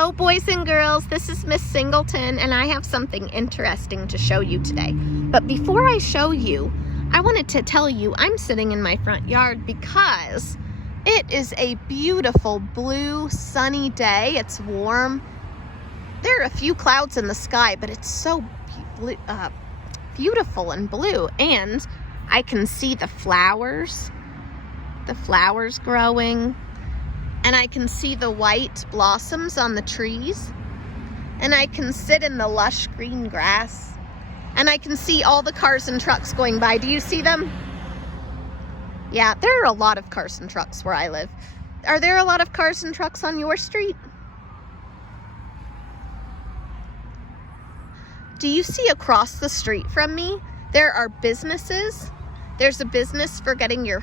Hello, boys and girls. This is Miss Singleton, and I have something interesting to show you today. But before I show you, I wanted to tell you I'm sitting in my front yard because it is a beautiful blue sunny day. It's warm. There are a few clouds in the sky, but it's so beautiful and blue, and I can see the flowers growing, and I can see the white blossoms on the trees, and I can sit in the lush green grass, and I can see all the cars and trucks going by. Do you see them? Yeah, there are a lot of cars and trucks where I live. Are there a lot of cars and trucks on your street? Do you see across the street from me? There are businesses. There's a business for getting your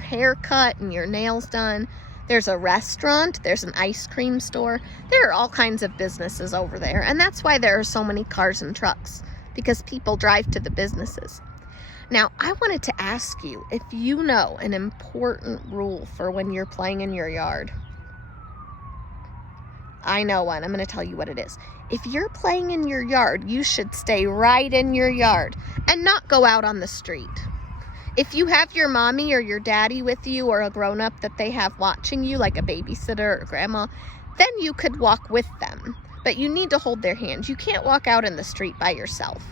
hair cut and your nails done. There's a restaurant. There's an ice cream store. There are all kinds of businesses over there, and that's why there are so many cars and trucks, because people drive to the businesses. Now, I wanted to ask you if you know an important rule for when you're playing in your yard. I know one. I'm going to tell you what it is. If you're playing in your yard, you should stay right in your yard and not go out on the street. If you have your mommy or your daddy with you, or a grown-up that they have watching you, like a babysitter or grandma, then you could walk with them. But you need to hold their hand. You can't walk out in the street by yourself,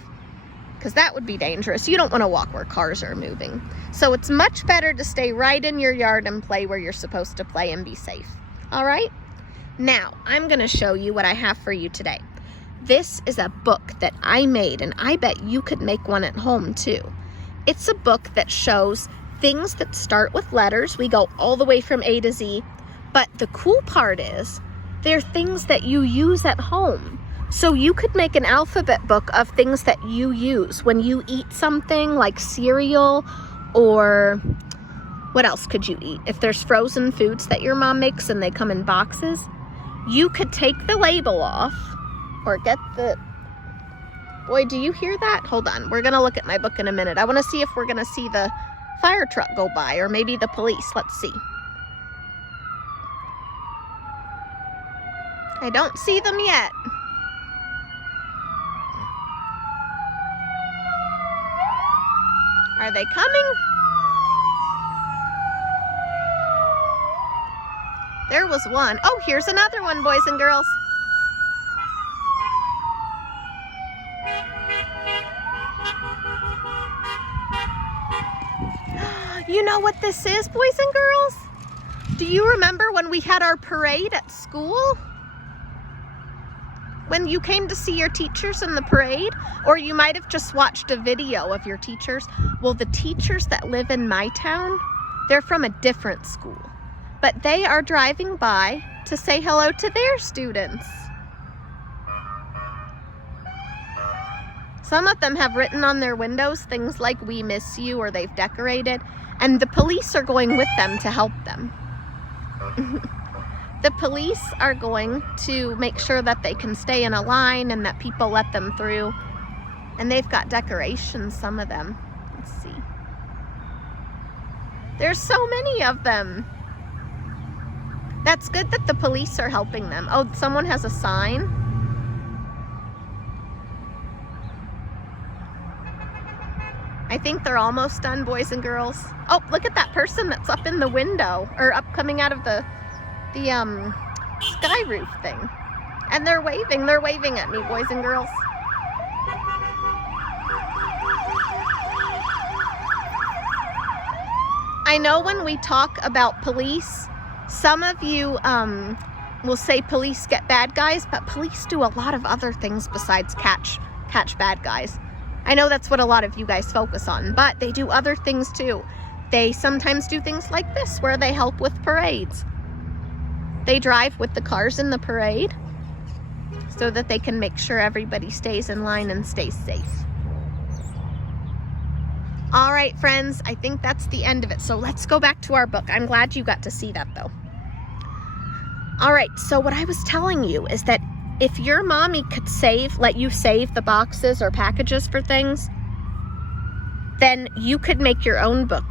because that would be dangerous. You don't want to walk where cars are moving. So it's much better to stay right in your yard and play where you're supposed to play and be safe. All right? Now, I'm going to show you what I have for you today. This is a book that I made, and I bet you could make one at home too. It's a book that shows things that start with letters. We go all the way from A to Z, but the cool part is they're things that you use at home. So you could make an alphabet book of things that you use when you eat something like cereal, or what else could you eat? If there's frozen foods that your mom makes and they come in boxes, you could take the label off, or get the... Boy, do you hear that? Hold on. We're going to look at my book in a minute. I want to see if we're going to see the fire truck go by, or maybe the police. Let's see. I don't see them yet. Are they coming? There was one. Oh, here's another one, boys and girls. You know what this is, boys and girls? Do you remember when we had our parade at school? When you came to see your teachers in the parade? Or you might have just watched a video of your teachers. Well, the teachers that live in my town, they're from a different school. But they are driving by to say hello to their students. Some of them have written on their windows things like "We miss you," or they've decorated, and the police are going with them to help them. The police are going to make sure that they can stay in a line and that people let them through. And they've got decorations, some of them. Let's see. There's so many of them. That's good that the police are helping them. Oh, someone has a sign. I think they're almost done, boys and girls. Oh, look at that person that's up in the window, or up coming out of the sky roof thing. And they're waving at me, boys and girls. I know when we talk about police, some of you will say police get bad guys, but police do a lot of other things besides catch bad guys. I know that's what a lot of you guys focus on, but they do other things too. They sometimes do things like this, where they help with parades. They drive with the cars in the parade so that they can make sure everybody stays in line and stays safe. All right, friends, I think that's the end of it. So let's go back to our book. I'm glad you got to see that, though. All right, so what I was telling you is that if your mommy could let you save the boxes or packages for things, then you could make your own book.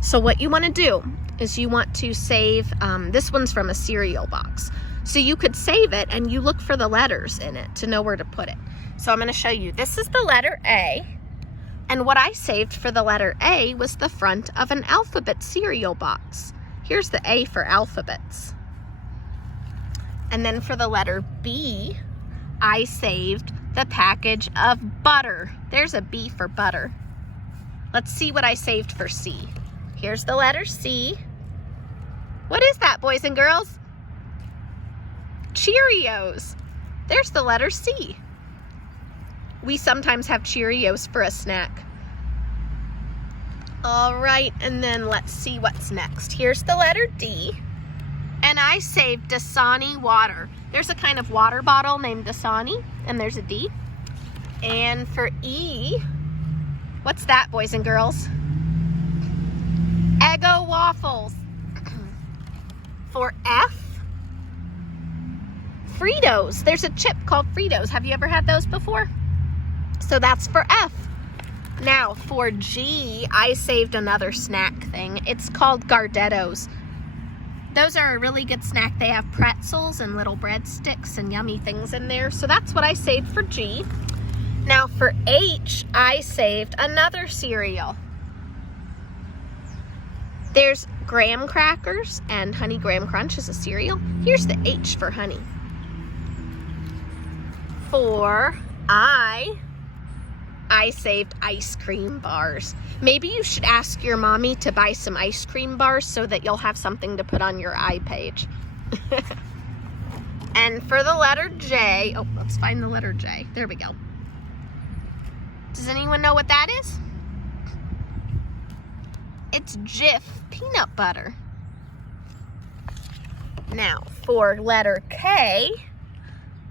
So what you want to do is you want to save, this one's from a cereal box. So you could save it and you look for the letters in it to know where to put it. So I'm going to show you. This is the letter A. And what I saved for the letter A was the front of an alphabet cereal box. Here's the A for alphabets. And then for the letter B, I saved the package of butter. There's a B for butter. Let's see what I saved for C. Here's the letter C. What is that, boys and girls? Cheerios. There's the letter C. We sometimes have Cheerios for a snack. All right, and then let's see what's next. Here's the letter D. And I saved Dasani water. There's a kind of water bottle named Dasani, and there's a D. And for E, what's that, boys and girls? Eggo waffles. For F, Fritos. There's a chip called Fritos. Have you ever had those before? So that's for F. Now for G, I saved another snack thing. It's called Gardettos. Those are a really good snack. They have pretzels and little breadsticks and yummy things in there. So that's what I saved for G. Now for H, I saved another cereal. There's graham crackers and Honey Graham Crunch is a cereal. Here's the H for honey. For I saved ice cream bars. Maybe you should ask your mommy to buy some ice cream bars so that you'll have something to put on your I page. And for the letter J, oh, let's find the letter J. There we go. Does anyone know what that is? It's Jif peanut butter. Now, for letter K,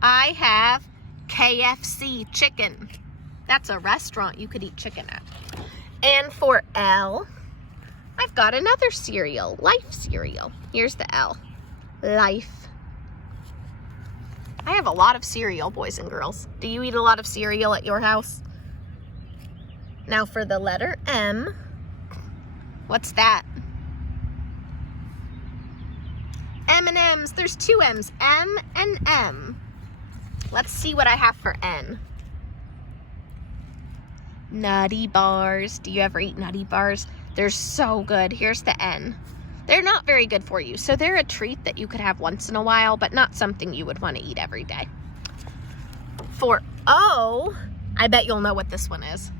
I have KFC chicken. That's a restaurant you could eat chicken at. And for L, I've got another cereal, Life cereal. Here's the L, Life. I have a lot of cereal, boys and girls. Do you eat a lot of cereal at your house? Now for the letter M, what's that? M&M's. There's two M's, M and M. Let's see what I have for N. Nutty Bars. Do you ever eat Nutty Bars? They're so good. Here's the N. They're not very good for you, so they're a treat that you could have once in a while, but not something you would want to eat every day. For O, I bet you'll know what this one is.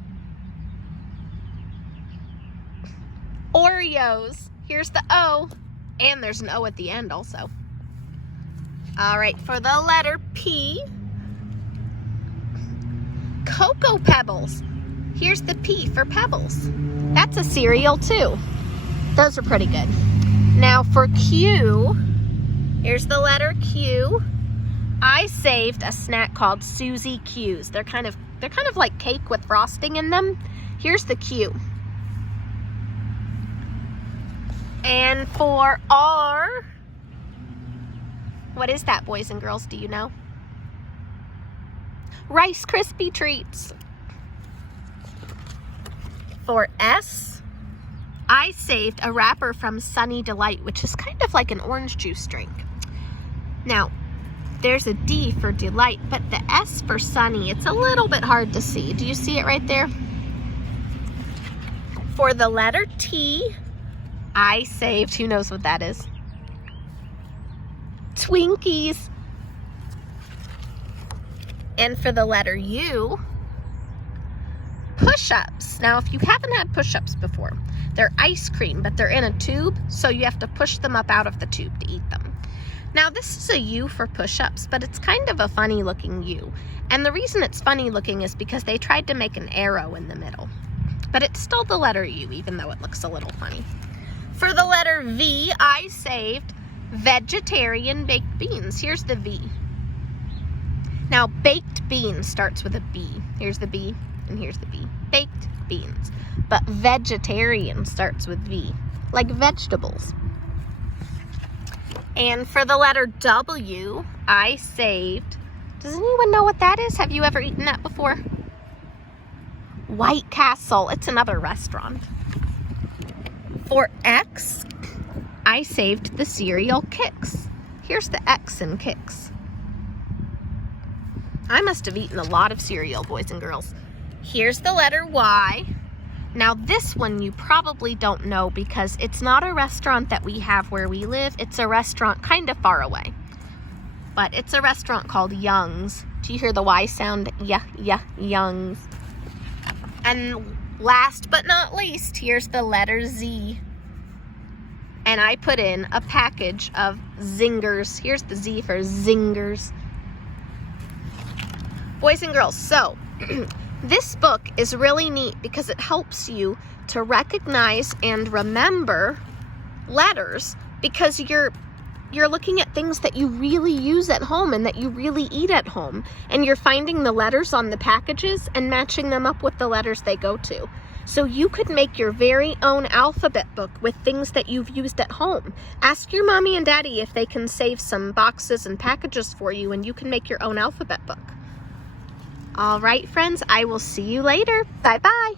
Oreos. Here's the O, and there's an O at the end also. All right, for the letter P, Cocoa Pebbles. Here's the P for Pebbles. That's a cereal too. Those are pretty good. Now for Q, here's the letter Q. I saved a snack called Susie Q's. They're kind of like cake with frosting in them. Here's the Q. And for R, what is that, boys and girls? Do you know? Rice Krispie Treats. For S, I saved a wrapper from Sunny Delight, which is kind of like an orange juice drink. Now, there's a D for Delight, but the S for Sunny, it's a little bit hard to see. Do you see it right there? For the letter T, I saved, who knows what that is? Twinkies. And for the letter U, push-ups. Now, if you haven't had push-ups before, they're ice cream, but they're in a tube, so you have to push them up out of the tube to eat them. Now, this is a U for push-ups, but it's kind of a funny-looking U. And the reason it's funny-looking is because they tried to make an arrow in the middle. But it's still the letter U, even though it looks a little funny. For the letter V, I saved vegetarian baked beans. Here's the V. Now, baked beans starts with a B. Here's the B, and here's the B. Baked beans. But vegetarian starts with V, like vegetables. And for the letter W, I saved, does anyone know what that is? Have you ever eaten that before? White Castle. It's another restaurant. For X, I saved the cereal Kix. Here's the X in Kix. I must have eaten a lot of cereal, boys and girls. Here's the letter Y. Now this one you probably don't know because it's not a restaurant that we have where we live. It's a restaurant kind of far away. But it's a restaurant called Young's. Do you hear the Y sound? Yeah, Young's. And last but not least, here's the letter Z. And I put in a package of Zingers. Here's the Z for Zingers. Boys and girls, so this book is really neat because it helps you to recognize and remember letters because you're looking at things that you really use at home and that you really eat at home. And you're finding the letters on the packages and matching them up with the letters they go to. So you could make your very own alphabet book with things that you've used at home. Ask your mommy and daddy if they can save some boxes and packages for you and you can make your own alphabet book. All right, friends, I will see you later. Bye-bye.